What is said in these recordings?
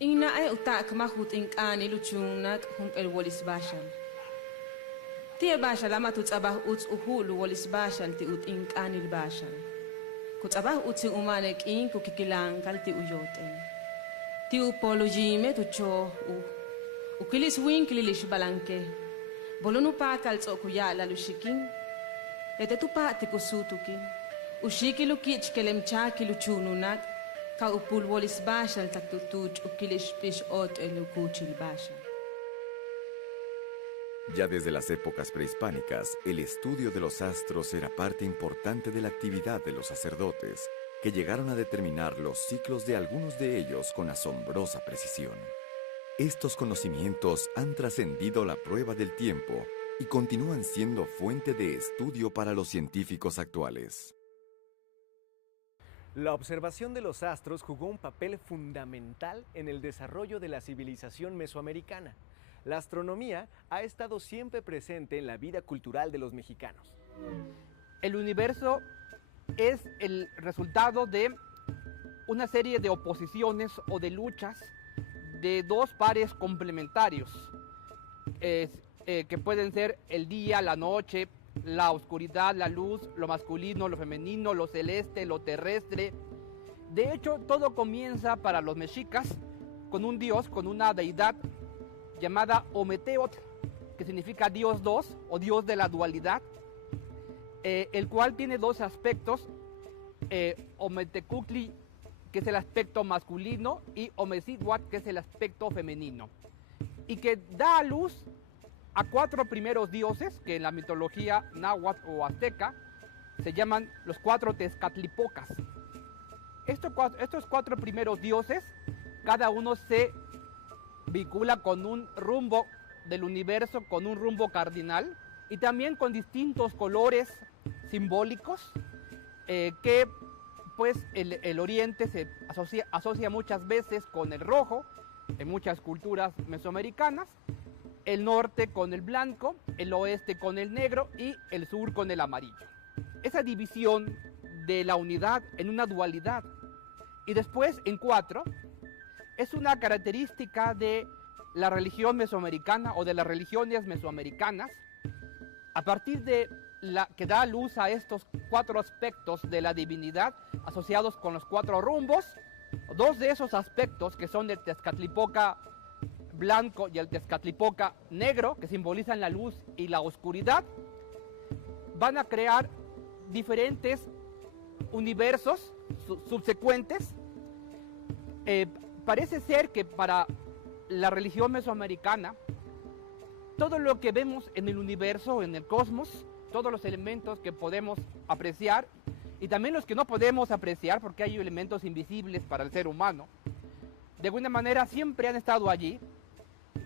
Ingna ay utak mahut ingkani luchunat hum el wolis bashal. Tia bashal ama tutsabah uts uhulu wolis bashal ti ut ingkani bashal. Kutsabah utsi umanek in kukikilangkal ti uyoten. Ti upolojime tu cho ukilis winkilish balanke. Bolonu pa kaltso kuya lalushikin. Ete tu pa ti kusutukin. Ushikilu kich kelemcha kiluchununak. Ka upul wolis bashal taktutuch ukilish pish ot elukuchil bashal. Ya desde las épocas prehispánicas, el estudio de los astros era parte importante de la actividad de los sacerdotes, que llegaron a determinar los ciclos de algunos de ellos con asombrosa precisión. Estos conocimientos han trascendido la prueba del tiempo y continúan siendo fuente de estudio para los científicos actuales. La observación de los astros jugó un papel fundamental en el desarrollo de la civilización mesoamericana. La astronomía ha estado siempre presente en la vida cultural de los mexicanos. El universo es el resultado de una serie de oposiciones o de luchas de dos pares complementarios, que pueden ser el día, la noche, la oscuridad, la luz, lo masculino, lo femenino, lo celeste, lo terrestre. De hecho, todo comienza para los mexicas con un dios, con una deidad llamada Ometeotl, que significa Dios dos o Dios de la dualidad, el cual tiene dos aspectos, Ometecuhtli, que es el aspecto masculino, y Omecihuatl, que es el aspecto femenino, y que da a luz a cuatro primeros dioses que en la mitología náhuatl o azteca se llaman los cuatro Tezcatlipocas. Estos cuatro primeros dioses, cada uno se vincula con un rumbo del universo, con un rumbo cardinal y también con distintos colores simbólicos que pues el oriente se asocia muchas veces con el rojo en muchas culturas mesoamericanas, el norte con el blanco, el oeste con el negro y el sur con el amarillo. Esa división de la unidad en una dualidad y después en cuatro es una característica de la religión mesoamericana o de las religiones mesoamericanas, a partir de la que da luz a estos cuatro aspectos de la divinidad asociados con los cuatro rumbos. Dos de esos aspectos, que son el Tezcatlipoca blanco y el Tezcatlipoca negro, que simbolizan la luz y la oscuridad, van a crear diferentes universos subsecuentes. Parece ser que para la religión mesoamericana, todo lo que vemos en el universo, en el cosmos, todos los elementos que podemos apreciar y también los que no podemos apreciar, porque hay elementos invisibles para el ser humano, de alguna manera siempre han estado allí.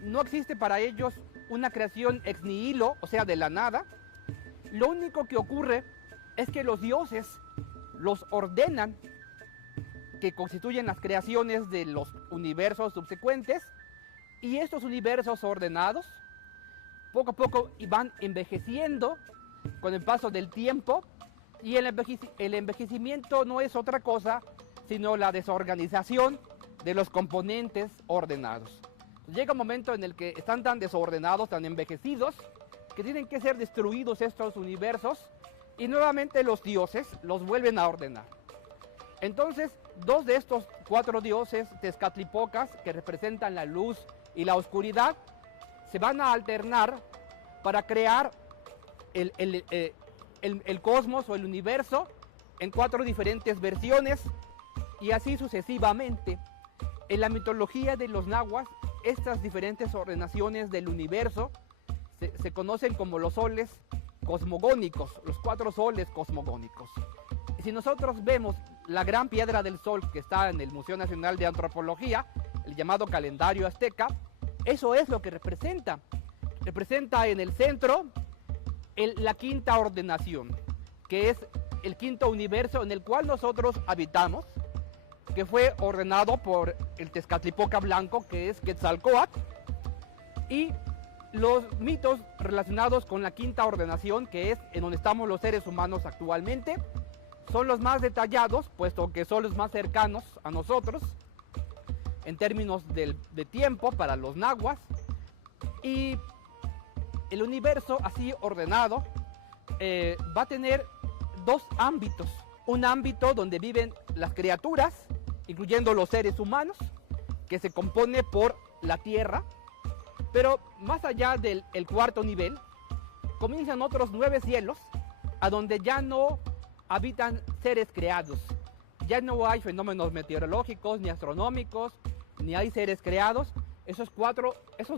No existe para ellos una creación ex nihilo, o sea, de la nada. Lo único que ocurre es que los dioses los ordenan, que constituyen las creaciones de los universos subsecuentes, y estos universos ordenados poco a poco van envejeciendo con el paso del tiempo, y el envejecimiento no es otra cosa sino la desorganización de los componentes ordenados. Llega un momento en el que están tan desordenados, tan envejecidos, que tienen que ser destruidos estos universos, y nuevamente los dioses los vuelven a ordenar. Entonces, dos de estos cuatro dioses Tezcatlipocas, que representan la luz y la oscuridad, se van a alternar para crear el cosmos o el universo en cuatro diferentes versiones, y así sucesivamente. En la mitología de los nahuas, estas diferentes ordenaciones del universo se conocen como los soles cosmogónicos, los cuatro soles cosmogónicos. Y si nosotros vemos la gran piedra del sol que está en el Museo Nacional de Antropología, el llamado calendario azteca, eso es lo que representa. Representa en el centro la quinta ordenación, que es el quinto universo en el cual nosotros habitamos, que fue ordenado por el Tezcatlipoca blanco, que es Quetzalcóatl, y los mitos relacionados con la quinta ordenación, que es en donde estamos los seres humanos actualmente, son los más detallados, puesto que son los más cercanos a nosotros. en términos de tiempo para los nahuas, y el universo así ordenado va a tener dos ámbitos. Un ámbito donde viven las criaturas, incluyendo los seres humanos, que se compone por la Tierra, pero más allá del cuarto nivel, comienzan otros 9 cielos, a donde ya no habitan seres creados. Ya no hay fenómenos meteorológicos, ni astronómicos, ni hay seres creados. Esos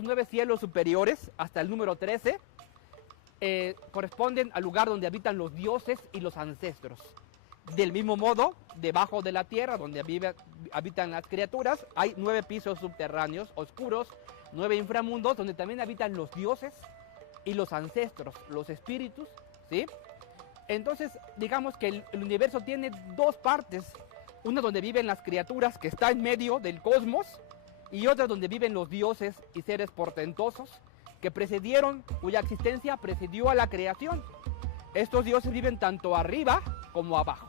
9 cielos superiores, hasta el número 13, corresponden al lugar donde habitan los dioses y los ancestros. Del mismo modo, debajo de la tierra, donde habitan las criaturas, hay 9 pisos subterráneos oscuros, 9 inframundos, donde también habitan los dioses y los ancestros, los espíritus, ¿sí? Entonces, digamos que el universo tiene dos partes. Una donde viven las criaturas, que está en medio del cosmos, y otra donde viven los dioses y seres portentosos que cuya existencia precedió a la creación. Estos dioses viven tanto arriba como abajo.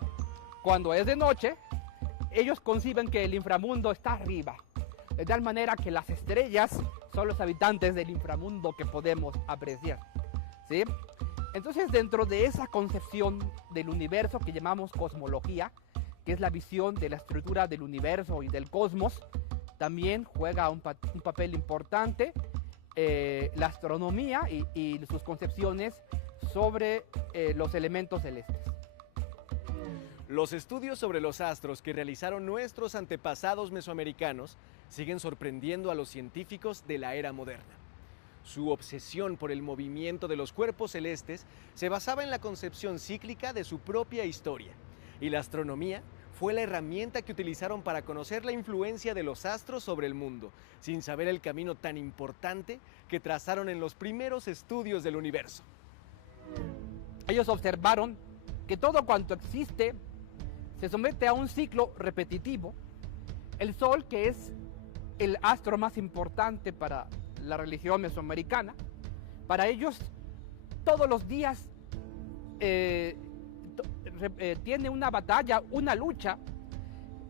Cuando es de noche, ellos conciben que el inframundo está arriba, de tal manera que las estrellas son los habitantes del inframundo que podemos apreciar, ¿sí? Entonces, dentro de esa concepción del universo que llamamos cosmología, que es la visión de la estructura del universo y del cosmos, también juega un papel importante la astronomía y sus concepciones sobre los elementos celestes. Los estudios sobre los astros que realizaron nuestros antepasados mesoamericanos siguen sorprendiendo a los científicos de la era moderna. Su obsesión por el movimiento de los cuerpos celestes se basaba en la concepción cíclica de su propia historia, y la astronomía fue la herramienta que utilizaron para conocer la influencia de los astros sobre el mundo, sin saber el camino tan importante que trazaron en los primeros estudios del universo. Ellos observaron que todo cuanto existe se somete a un ciclo repetitivo. El Sol, que es el astro más importante para la religión mesoamericana, para ellos todos los días tiene una batalla, una lucha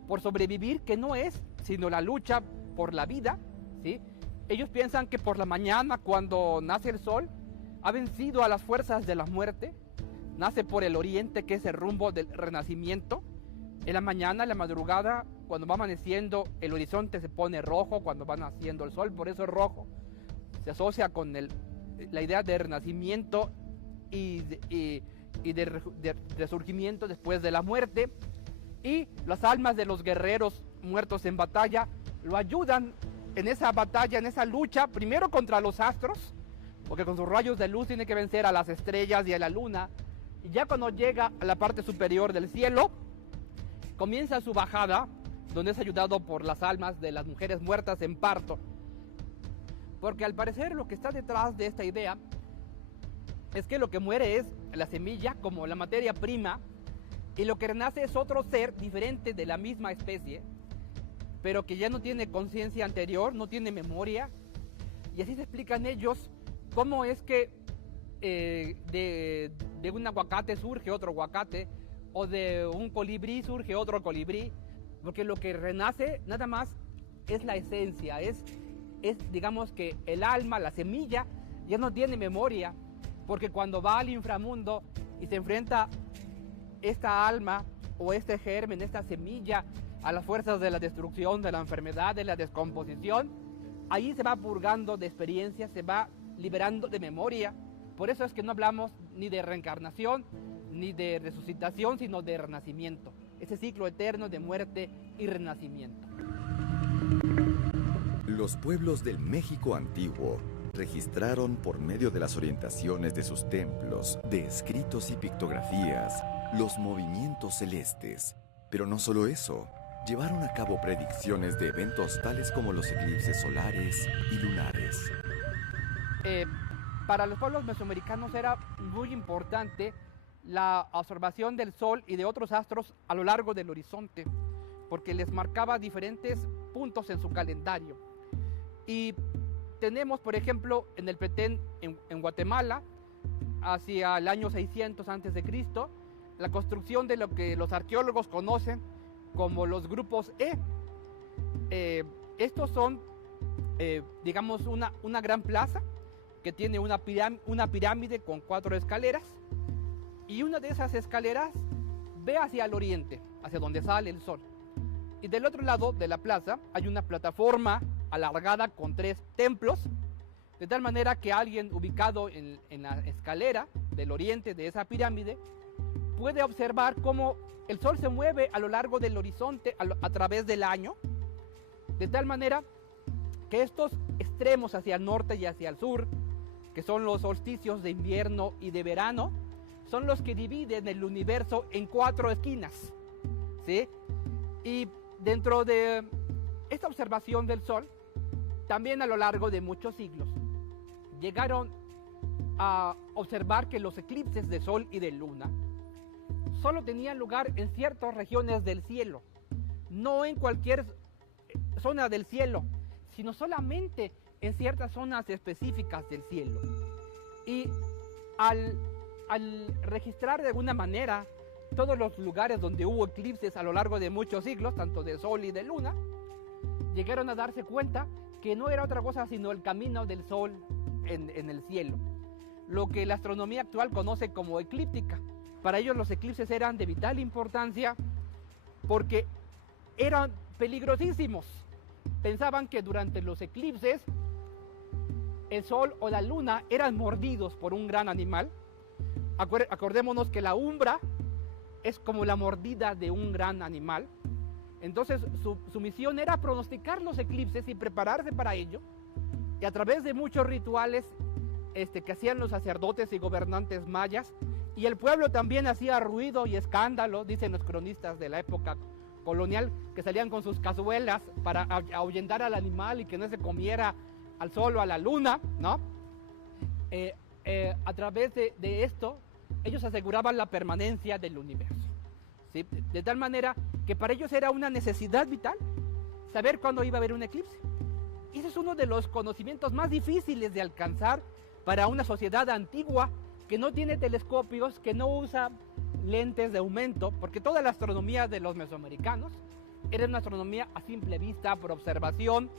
por sobrevivir, que no es sino la lucha por la vida, ¿sí? Ellos piensan que por la mañana, cuando nace el sol, ha vencido a las fuerzas de la muerte, nace por el oriente, que es el rumbo del renacimiento. En la mañana, en la madrugada, cuando va amaneciendo, el horizonte se pone rojo cuando va naciendo el sol, por eso es rojo. Se asocia con la idea de renacimiento y de resurgimiento después de la muerte, y las almas de los guerreros muertos en batalla lo ayudan en esa batalla, en esa lucha, primero contra los astros, porque con sus rayos de luz tiene que vencer a las estrellas y a la luna, y ya cuando llega a la parte superior del cielo, comienza su bajada, donde es ayudado por las almas de las mujeres muertas en parto, porque al parecer lo que está detrás de esta idea es que lo que muere es la semilla como la materia prima, y lo que renace es otro ser diferente de la misma especie, pero que ya no tiene conciencia anterior, no tiene memoria. Y así se explican ellos cómo es que de un aguacate surge otro aguacate, o de un colibrí surge otro colibrí, porque lo que renace nada más es la esencia, es digamos que el alma, la semilla, ya no tiene memoria, porque cuando va al inframundo y se enfrenta esta alma o este germen, esta semilla, a las fuerzas de la destrucción, de la enfermedad, de la descomposición, ahí se va purgando de experiencia, se va liberando de memoria. Por eso es que no hablamos ni de reencarnación, ni de resucitación, sino de renacimiento. Ese ciclo eterno de muerte y renacimiento. Los pueblos del México antiguo registraron por medio de las orientaciones de sus templos, de escritos y pictografías, los movimientos celestes. Pero no solo eso, llevaron a cabo predicciones de eventos tales como los eclipses solares y lunares. Para los pueblos mesoamericanos era muy importante la observación del Sol y de otros astros a lo largo del horizonte, porque les marcaba diferentes puntos en su calendario. Y tenemos, por ejemplo, en el Petén, en Guatemala, hacia el año 600 a.C., la construcción de lo que los arqueólogos conocen como los grupos E. estos son, digamos, una gran plaza que tiene una pirámide con 4 escaleras, y una de esas escaleras ve hacia el oriente, hacia donde sale el sol. Y del otro lado de la plaza hay una plataforma alargada con 3 templos, de tal manera que alguien ubicado en la escalera del oriente de esa pirámide puede observar cómo el sol se mueve a lo largo del horizonte a través del año, de tal manera que estos extremos hacia el norte y hacia el sur, que son los solsticios de invierno y de verano, son los que dividen el universo en 4 esquinas, ¿sí? Y dentro de esta observación del sol, también a lo largo de muchos siglos, llegaron a observar que los eclipses de sol y de luna solo tenían lugar en ciertas regiones del cielo, no en cualquier zona del cielo, sino solamente en ciertas zonas específicas del cielo. Y al registrar de alguna manera todos los lugares donde hubo eclipses a lo largo de muchos siglos, tanto de sol y de luna, llegaron a darse cuenta que no era otra cosa sino el camino del sol en el cielo, lo que la astronomía actual conoce como eclíptica. Para ellos los eclipses eran de vital importancia porque eran peligrosísimos. Pensaban que durante los eclipses el sol o la luna eran mordidos por un gran animal. Acordémonos que la umbra es como la mordida de un gran animal. Entonces su misión era pronosticar los eclipses y prepararse para ello. Y a través de muchos rituales que hacían los sacerdotes y gobernantes mayas, y el pueblo también hacía ruido y escándalo, dicen los cronistas de la época colonial, que salían con sus cazuelas para ahuyentar al animal y que no se comiera al sol o a la luna, ¿no? A través de esto, ellos aseguraban la permanencia del universo, ¿sí? De tal manera que para ellos era una necesidad vital saber cuándo iba a haber un eclipse. Y ese es uno de los conocimientos más difíciles de alcanzar para una sociedad antigua que no tiene telescopios, que no usa lentes de aumento, porque toda la astronomía de los mesoamericanos era una astronomía a simple vista, por observación,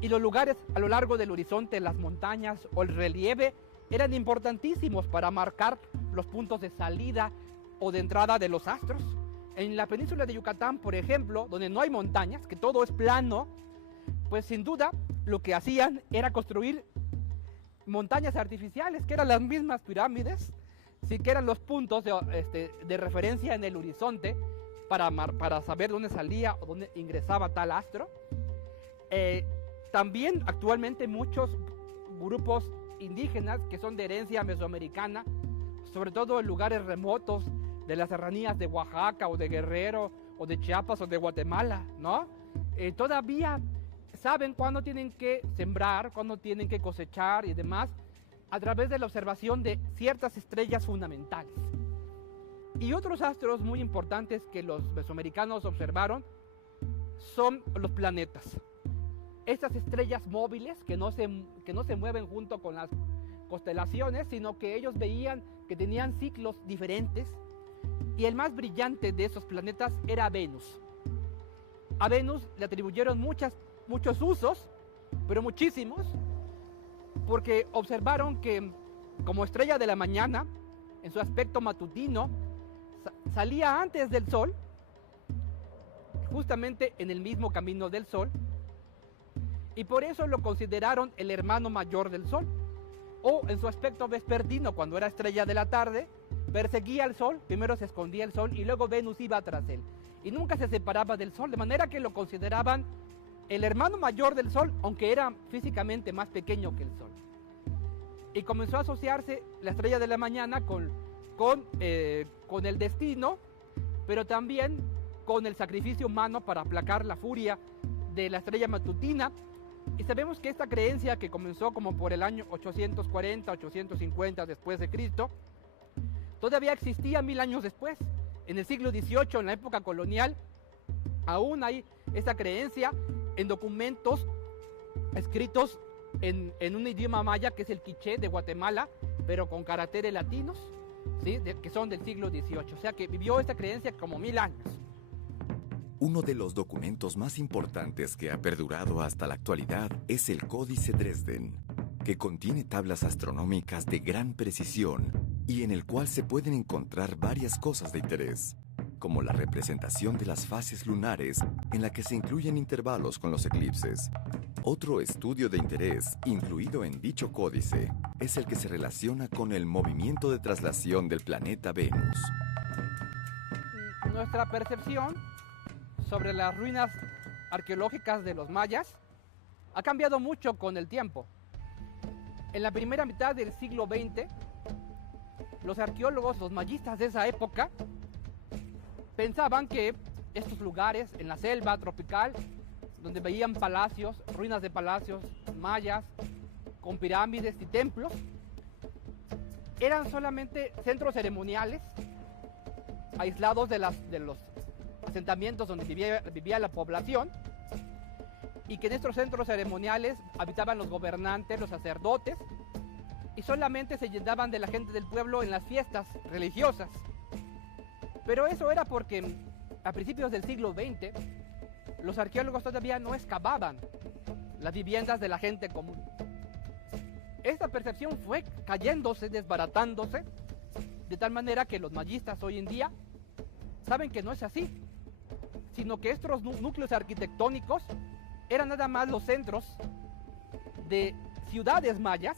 y los lugares a lo largo del horizonte, las montañas o el relieve, eran importantísimos para marcar los puntos de salida o de entrada de los astros. En la península de Yucatán, por ejemplo, donde no hay montañas, que todo es plano, pues sin duda lo que hacían era construir montañas artificiales, que eran las mismas pirámides, sí, que eran los puntos de referencia en el horizonte para saber dónde salía o dónde ingresaba tal astro. También actualmente muchos grupos indígenas que son de herencia mesoamericana, sobre todo en lugares remotos de las serranías de Oaxaca o de Guerrero o de Chiapas o de Guatemala, ¿no? Todavía saben cuándo tienen que sembrar, cuándo tienen que cosechar y demás, a través de la observación de ciertas estrellas fundamentales. Y otros astros muy importantes que los mesoamericanos observaron son los planetas. Estas estrellas móviles que no se mueven junto con las constelaciones, sino que ellos veían que tenían ciclos diferentes, y el más brillante de esos planetas era Venus. A Venus le atribuyeron muchos usos, pero muchísimos, porque observaron que como estrella de la mañana, en su aspecto matutino, salía antes del Sol, justamente en el mismo camino del Sol, y por eso lo consideraron el hermano mayor del Sol. O en su aspecto vespertino, cuando era estrella de la tarde, perseguía al Sol, primero se escondía el Sol y luego Venus iba tras él. Y nunca se separaba del Sol, de manera que lo consideraban el hermano mayor del Sol, aunque era físicamente más pequeño que el Sol. Y comenzó a asociarse la estrella de la mañana con el destino, pero también con el sacrificio humano para aplacar la furia de la estrella matutina. Y sabemos que esta creencia, que comenzó como por el año 840, 850 después de Cristo, todavía existía 1000 años después. En el siglo XVIII, en la época colonial, aún hay esta creencia en documentos escritos en un idioma maya, que es el quiché de Guatemala, pero con caracteres latinos, ¿sí? Que son del siglo XVIII. O sea que vivió esta creencia como 1000 años. Uno de los documentos más importantes que ha perdurado hasta la actualidad es el Códice Dresden, que contiene tablas astronómicas de gran precisión y en el cual se pueden encontrar varias cosas de interés, como la representación de las fases lunares en la que se incluyen intervalos con los eclipses. Otro estudio de interés incluido en dicho códice es el que se relaciona con el movimiento de traslación del planeta Venus. Nuestra percepción sobre las ruinas arqueológicas de los mayas ha cambiado mucho con el tiempo. En la primera mitad del siglo XX, los arqueólogos, los mayistas de esa época, pensaban que estos lugares en la selva tropical, donde veían palacios, ruinas de palacios mayas, con pirámides y templos, eran solamente centros ceremoniales, aislados de los asentamientos donde vivía la población, y que en estos centros ceremoniales habitaban los gobernantes, los sacerdotes, y solamente se llenaban de la gente del pueblo en las fiestas religiosas. Pero eso era porque a principios del siglo XX los arqueólogos todavía no excavaban las viviendas de la gente común. Esta percepción fue cayéndose, desbaratándose, de tal manera que los mayistas hoy en día saben que no es así, sino que estos núcleos arquitectónicos eran nada más los centros de ciudades mayas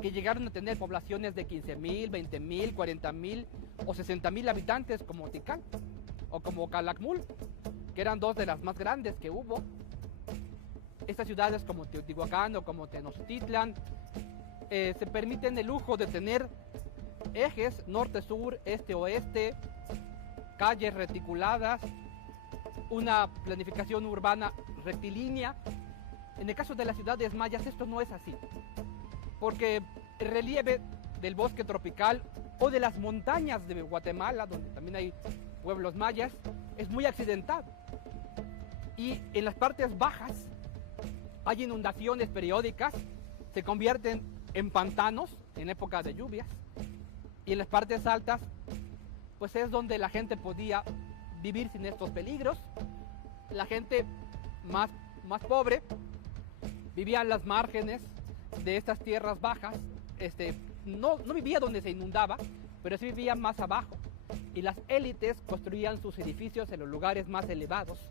que llegaron a tener poblaciones de 15,000, 20,000, 40,000 o 60,000 habitantes, como Tikal o como Calakmul, que eran dos de las más grandes que hubo. Estas ciudades como Teotihuacán o como Tenochtitlan se permiten el lujo de tener ejes norte-sur, este-oeste, calles reticuladas, una planificación urbana rectilínea. En el caso de las ciudades mayas esto no es así, porque el relieve del bosque tropical o de las montañas de Guatemala, donde también hay pueblos mayas, es muy accidentado. Y en las partes bajas hay inundaciones periódicas, se convierten en pantanos en época de lluvias, y en las partes altas pues es donde la gente podía vivir sin estos peligros. La gente más pobre vivía en las márgenes de estas tierras bajas, no vivía donde se inundaba, pero sí vivía más abajo, y las élites construían sus edificios en los lugares más elevados,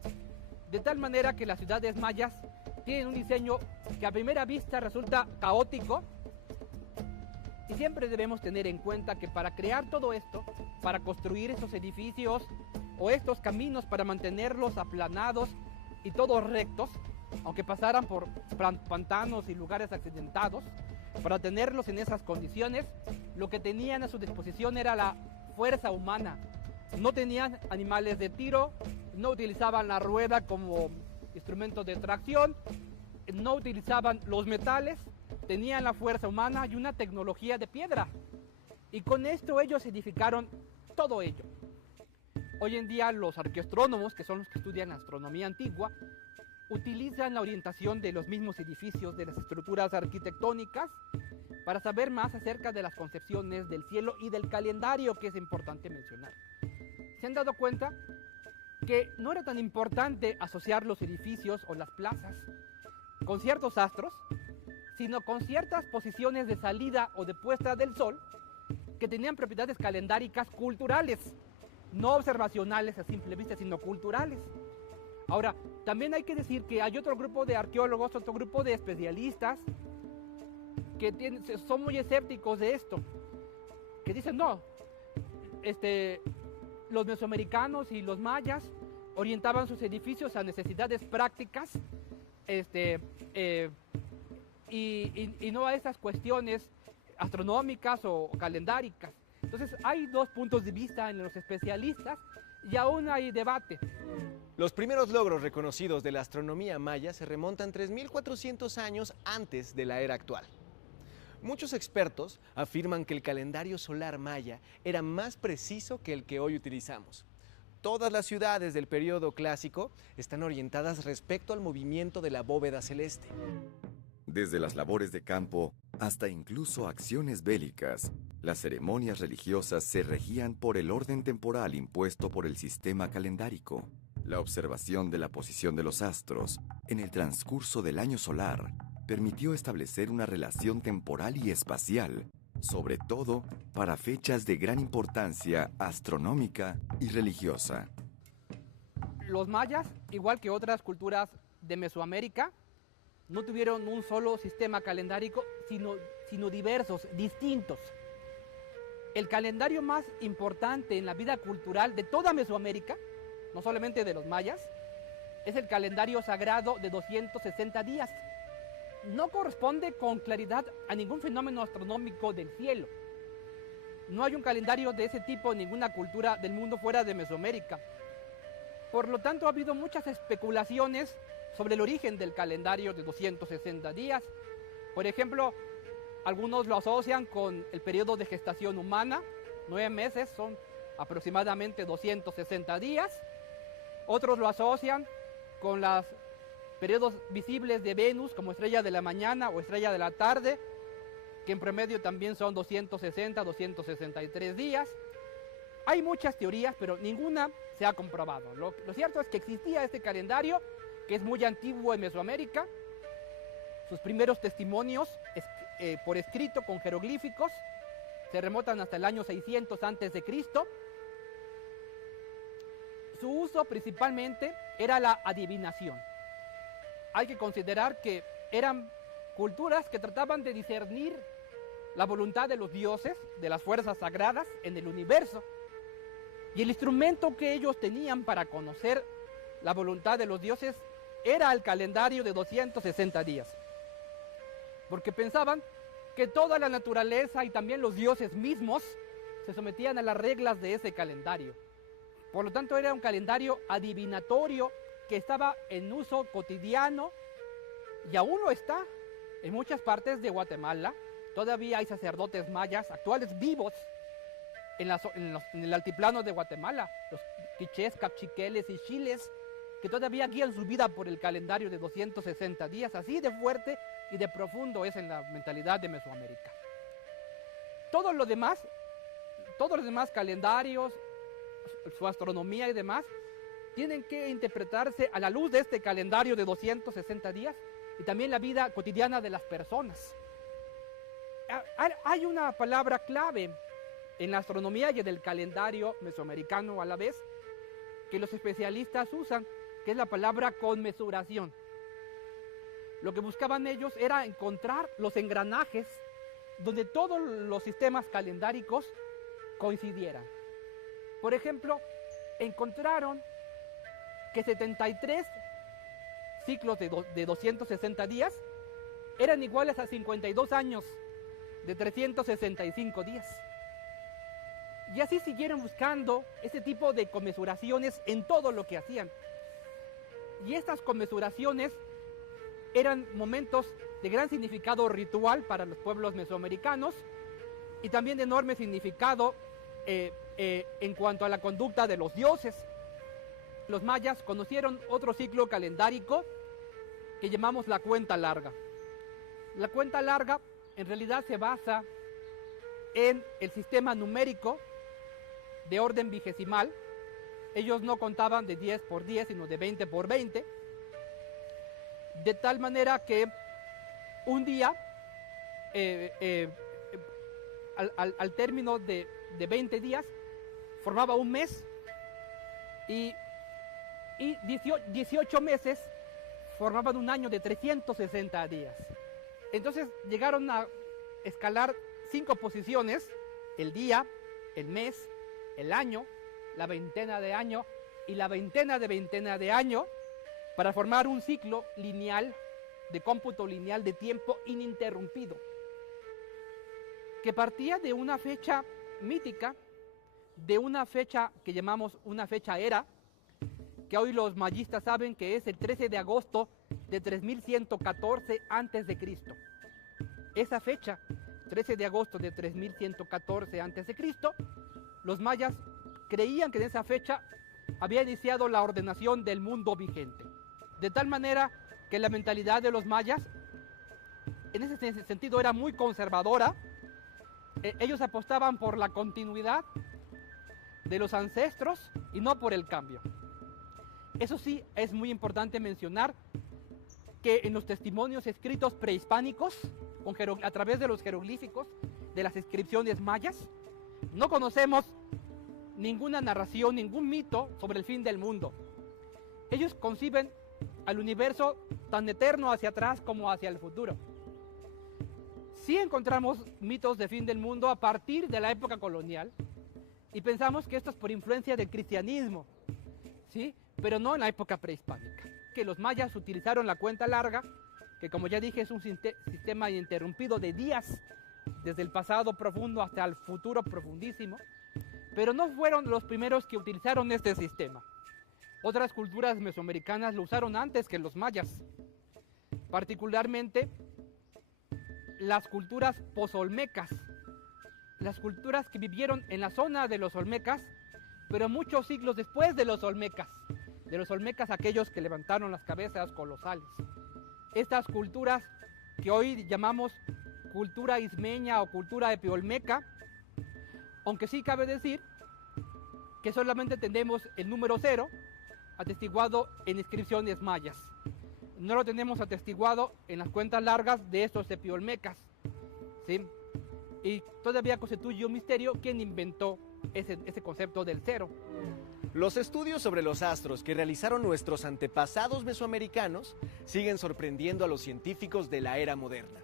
de tal manera que las ciudades mayas tienen un diseño que a primera vista resulta caótico. Y siempre debemos tener en cuenta que para crear todo esto, para construir estos edificios o estos caminos, para mantenerlos aplanados y todos rectos, aunque pasaran por pantanos y lugares accidentados, para tenerlos en esas condiciones, lo que tenían a su disposición era la fuerza humana. No tenían animales de tiro, no utilizaban la rueda como instrumento de tracción, no utilizaban los metales, tenían la fuerza humana y una tecnología de piedra. Y con esto ellos edificaron todo ello. Hoy en día los arqueoastrónomos, que son los que estudian astronomía antigua, utilizan la orientación de los mismos edificios, de las estructuras arquitectónicas, para saber más acerca de las concepciones del cielo y del calendario, que es importante mencionar. ¿Se han dado cuenta que no era tan importante asociar los edificios o las plazas con ciertos astros, sino con ciertas posiciones de salida o de puesta del sol que tenían propiedades calendáricas culturales, no observacionales a simple vista, sino culturales? Ahora, también hay que decir que hay otro grupo de arqueólogos, otro grupo de especialistas que son muy escépticos de esto, que dicen no, los mesoamericanos y los mayas orientaban sus edificios a necesidades prácticas, y no a esas cuestiones astronómicas o calendáricas. Entonces hay dos puntos de vista en los especialistas y aún hay debate. Los primeros logros reconocidos de la astronomía maya se remontan 3.400 años antes de la era actual. Muchos expertos afirman que el calendario solar maya era más preciso que el que hoy utilizamos. Todas las ciudades del periodo clásico están orientadas respecto al movimiento de la bóveda celeste. Desde las labores de campo hasta incluso acciones bélicas, las ceremonias religiosas se regían por el orden temporal impuesto por el sistema calendárico. La observación de la posición de los astros en el transcurso del año solar permitió establecer una relación temporal y espacial, sobre todo para fechas de gran importancia astronómica y religiosa. Los mayas, igual que otras culturas de Mesoamérica, no tuvieron un solo sistema calendárico, sino diversos, distintos. El calendario más importante en la vida cultural de toda Mesoamérica, no solamente de los mayas, es el calendario sagrado de 260 días. No corresponde con claridad a ningún fenómeno astronómico del cielo. No hay un calendario de ese tipo en ninguna cultura del mundo fuera de Mesoamérica. Por lo tanto, ha habido muchas especulaciones sobre el origen del calendario de 260 días. Por ejemplo, algunos lo asocian con el periodo de gestación humana, 9 meses, son aproximadamente 260 días. Otros lo asocian con los periodos visibles de Venus como estrella de la mañana o estrella de la tarde, que en promedio también son 260, 263 días. Hay muchas teorías, pero ninguna se ha comprobado. Lo cierto es que existía este calendario, que es muy antiguo en Mesoamérica. Sus primeros testimonios por escrito con jeroglíficos se remontan hasta el año 600 a.C. Su uso principalmente era la adivinación. Hay que considerar que eran culturas que trataban de discernir la voluntad de los dioses, de las fuerzas sagradas en el universo. Y el instrumento que ellos tenían para conocer la voluntad de los dioses era el calendario de 260 días. Porque pensaban que toda la naturaleza y también los dioses mismos se sometían a las reglas de ese calendario. Por lo tanto, era un calendario adivinatorio que estaba en uso cotidiano y aún lo está en muchas partes de Guatemala. Todavía hay sacerdotes mayas actuales vivos en el altiplano de Guatemala, los quichés, capchiqueles y chiles, que todavía guían su vida por el calendario de 260 días. Así de fuerte y de profundo es en la mentalidad de Mesoamérica. Todos los demás calendarios, su astronomía y demás, tienen que interpretarse a la luz de este calendario de 260 días y también la vida cotidiana de las personas. Hay una palabra clave en la astronomía y en el calendario mesoamericano a la vez, que los especialistas usan, que es la palabra conmesuración. Lo que buscaban ellos era encontrar los engranajes donde todos los sistemas calendáricos coincidieran. Por ejemplo, encontraron que 73 ciclos de 260 días eran iguales a 52 años de 365 días. Y así siguieron buscando ese tipo de conmesuraciones en todo lo que hacían. Y estas conmesuraciones eran momentos de gran significado ritual para los pueblos mesoamericanos y también de enorme significado en cuanto a la conducta de los dioses. Los mayas conocieron otro ciclo calendárico que llamamos la cuenta larga. La cuenta larga en realidad se basa en el sistema numérico de orden vigesimal. Ellos no contaban de 10 por 10, sino de 20 por 20. De tal manera que un día, al término de 20 días, formaba un mes y 18 meses formaban un año de 360 días. Entonces llegaron a escalar 5 posiciones: el día, el mes, el año, la veintena de año y la veintena de año, para formar un ciclo lineal, de cómputo lineal de tiempo ininterrumpido, que partía de una fecha mítica, de una fecha que llamamos una fecha era, que hoy los mayistas saben que es el 13 de agosto de 3114 a.C. Esa fecha, 13 de agosto de 3114 a.C., los mayas creían que en esa fecha había iniciado la ordenación del mundo vigente. De tal manera que la mentalidad de los mayas, en ese sentido, era muy conservadora. Ellos apostaban por la continuidad de los ancestros y no por el cambio. Eso sí, es muy importante mencionar que en los testimonios escritos prehispánicos, a través de los jeroglíficos, de las inscripciones mayas, no conocemos ninguna narración, ningún mito sobre el fin del mundo. Ellos conciben al universo tan eterno hacia atrás como hacia el futuro. Sí encontramos mitos de fin del mundo a partir de la época colonial y pensamos que esto es por influencia del cristianismo, ¿sí? Pero no en la época prehispánica, que los mayas utilizaron la cuenta larga, que como ya dije es un sistema ininterrumpido de días, desde el pasado profundo hasta el futuro profundísimo, pero no fueron los primeros que utilizaron este sistema. Otras culturas mesoamericanas lo usaron antes que los mayas, particularmente las culturas pozolmecas, las culturas que vivieron en la zona de los olmecas, pero muchos siglos después de los olmecas aquellos que levantaron las cabezas colosales. Estas culturas que hoy llamamos cultura ismeña o cultura epiolmeca, aunque sí cabe decir que solamente tenemos el número 0 atestiguado en inscripciones mayas. No lo tenemos atestiguado en las cuentas largas de estos epiolmecas, ¿sí? Y todavía constituye un misterio quién inventó ese concepto del 0. Los estudios sobre los astros que realizaron nuestros antepasados mesoamericanos siguen sorprendiendo a los científicos de la era moderna.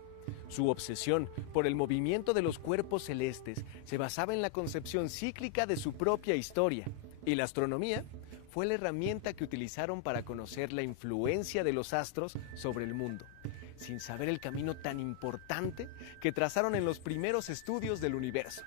Su obsesión por el movimiento de los cuerpos celestes se basaba en la concepción cíclica de su propia historia, y la astronomía fue la herramienta que utilizaron para conocer la influencia de los astros sobre el mundo, sin saber el camino tan importante que trazaron en los primeros estudios del universo.